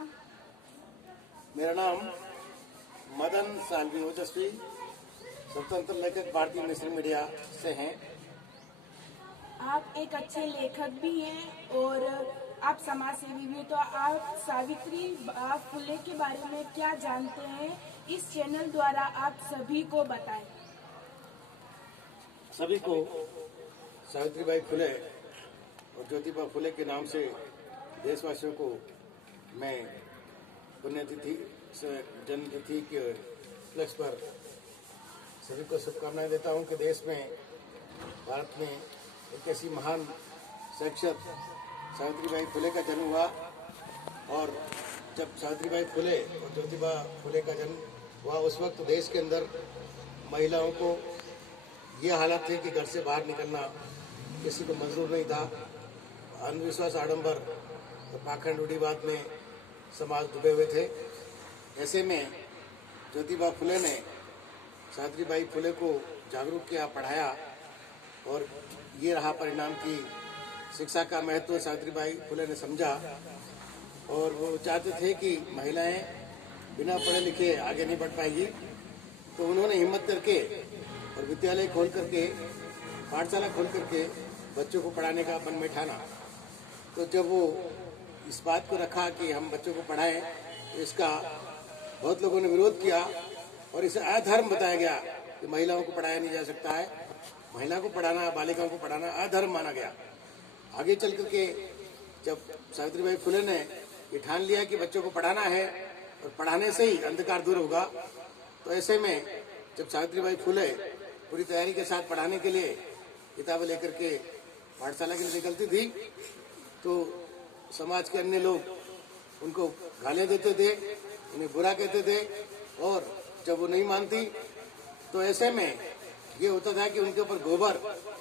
मेरा नाम मदन सालवी ओजस्वी, स्वतंत्र लेखक, भारतीय नेशनल मीडिया से हैं। आप एक अच्छे लेखक भी हैं और आप समाज सेवी भी हैं, तो आप सावित्री फुले के बारे में क्या जानते हैं, इस चैनल द्वारा आप सभी को बताएं। सभी को सावित्रीबाई फुले और ज्योतिबा फुले के नाम से देशवासियों को मैं पुण्यतिथि जन्मतिथि के उपलक्ष्य पर सभी को शुभकामनाएं देता हूं कि देश में, भारत में एक ऐसी महान शख्सियत सावित्रीबाई फुले का जन्म हुआ। और जब सावित्रीबाई फुले और ज्योतिबा फुले का जन्म हुआ, उस वक्त देश के अंदर महिलाओं को ये हालत थी कि घर से बाहर निकलना किसी को मंजूर नहीं था। अंधविश्वास, आडंबर और पाखंड रूढ़िवाद में समाज डूबे हुए थे। ऐसे में ज्योतिबा फुले ने सावित्रीबाई फुले को जागरूक किया, पढ़ाया, और ये रहा परिणाम कि शिक्षा का महत्व सावित्रीबाई फुले ने समझा। और वो चाहते थे कि महिलाएं बिना पढ़े लिखे आगे नहीं बढ़ पाएगी, तो उन्होंने हिम्मत करके और विद्यालय खोल करके, पाठशाला खोल करके बच्चों को पढ़ाने का मन में ठाना। तो जब वो इस बात को रखा कि हम बच्चों को पढ़ाएं, तो इसका बहुत लोगों ने विरोध किया और इसे अधर्म बताया गया कि महिलाओं को पढ़ाया नहीं जा सकता है। महिला को पढ़ाना, बालिकाओं को पढ़ाना अधर्म माना गया। आगे चल करके जब सावित्रीबाई फुले ने ये ठान लिया कि बच्चों को पढ़ाना है और पढ़ाने से ही अंधकार दूर होगा, तो ऐसे में जब सावित्रीबाई फुले पूरी तैयारी के साथ पढ़ाने के लिए किताबें लेकर के पाठशाला के लिए निकलती थी, तो समाज के अन्य लोग उनको गालियां देते थे, उन्हें बुरा कहते थे, और जब वो नहीं मानती तो ऐसे में ये होता था कि उनके ऊपर गोबर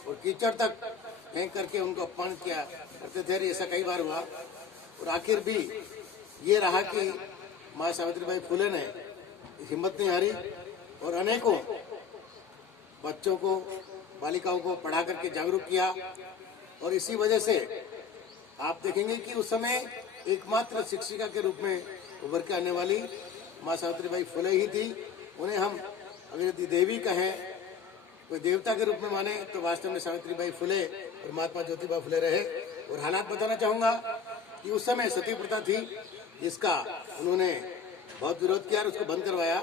और कीचड़ तक फेंक करके उनको अपमानित किया करते थे। ऐसा कई बार हुआ और आखिर भी ये रहा कि माँ सावित्रीबाई फुले ने हिम्मत नहीं हारी और अनेकों बच्चों को, बालिकाओं को पढ़ा करके जागरूक किया। और इसी वजह से आप देखेंगे कि उस समय एकमात्र शिक्षिका के रूप में उभर के आने वाली माँ सावित्रीबाई फुले ही थी। उन्हें हम अगर यदि देवी कहें, कोई देवता के रूप में माने, तो वास्तव में सावित्रीबाई फुले और महात्मा ज्योतिबा फुले रहे। और हालात बताना चाहूंगा कि उस समय सती प्रथा थी, जिसका उन्होंने बहुत विरोध किया और उसको बंद करवाया।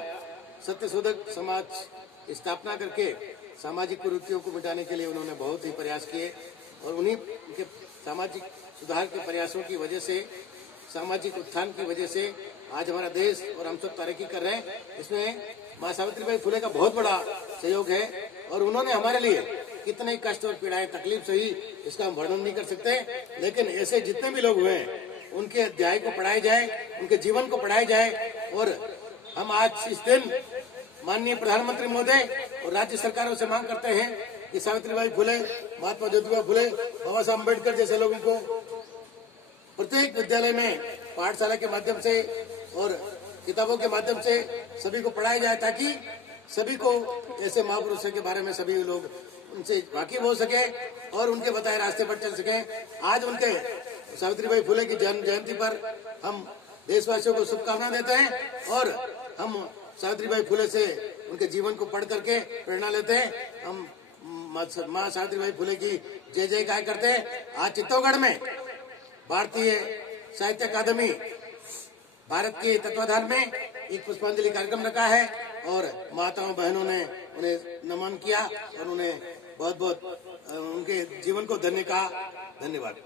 सत्यशोधक समाज की स्थापना करके सामाजिक कुरीतियों को मिटाने के लिए उन्होंने बहुत ही प्रयास किए। और उन्हीं के सामाजिक सुधार के प्रयासों की वजह से, सामाजिक उत्थान की वजह से आज हमारा देश और हम सब तरक्की कर रहे हैं। इसमें माँ सावित्रीबाई फुले का बहुत बड़ा सहयोग है। और उन्होंने हमारे लिए कितने कष्ट और पीड़ाएं, तकलीफ सही, इसका हम वर्णन नहीं कर सकते। लेकिन ऐसे जितने भी लोग हुए हैं, उनके अध्याय को पढ़ाया जाए, उनके जीवन को पढ़ाया जाए। और हम आज इस दिन माननीय प्रधानमंत्री महोदय और राज्य सरकारों से मांग करते हैं कि सावित्रीबाई फुले, महात्मा ज्योतिबा फुले, बाबा साहब अम्बेडकर जैसे लोगों को प्रत्येक विद्यालय में पाठशाला के माध्यम से और किताबों के माध्यम से सभी को पढ़ाया जाए, ताकि सभी को ऐसे महापुरुषों के बारे में सभी लोग उनसे वाकिफ हो सके और उनके बताए रास्ते पर चल सके। आज उनके सावित्रीबाई फुले की जन्म जयंती पर हम देशवासियों को शुभकामनाएं देते हैं और हम सावित्रीबाई फुले से उनके जीवन को पढ़ करके प्रेरणा लेते हैं। हम माँ सावित्रीबाई फुले की जय जयकार करते हैं। आज चित्तौड़गढ़ में भारतीय साहित्य अकादमी भारत के तत्वाधान में एक पुष्पांजलि कार्यक्रम रखा है और माताओं बहनों ने उन्हें नमन किया और उन्हें बहुत बहुत उनके जीवन को धन्य कहा। धन्यवाद।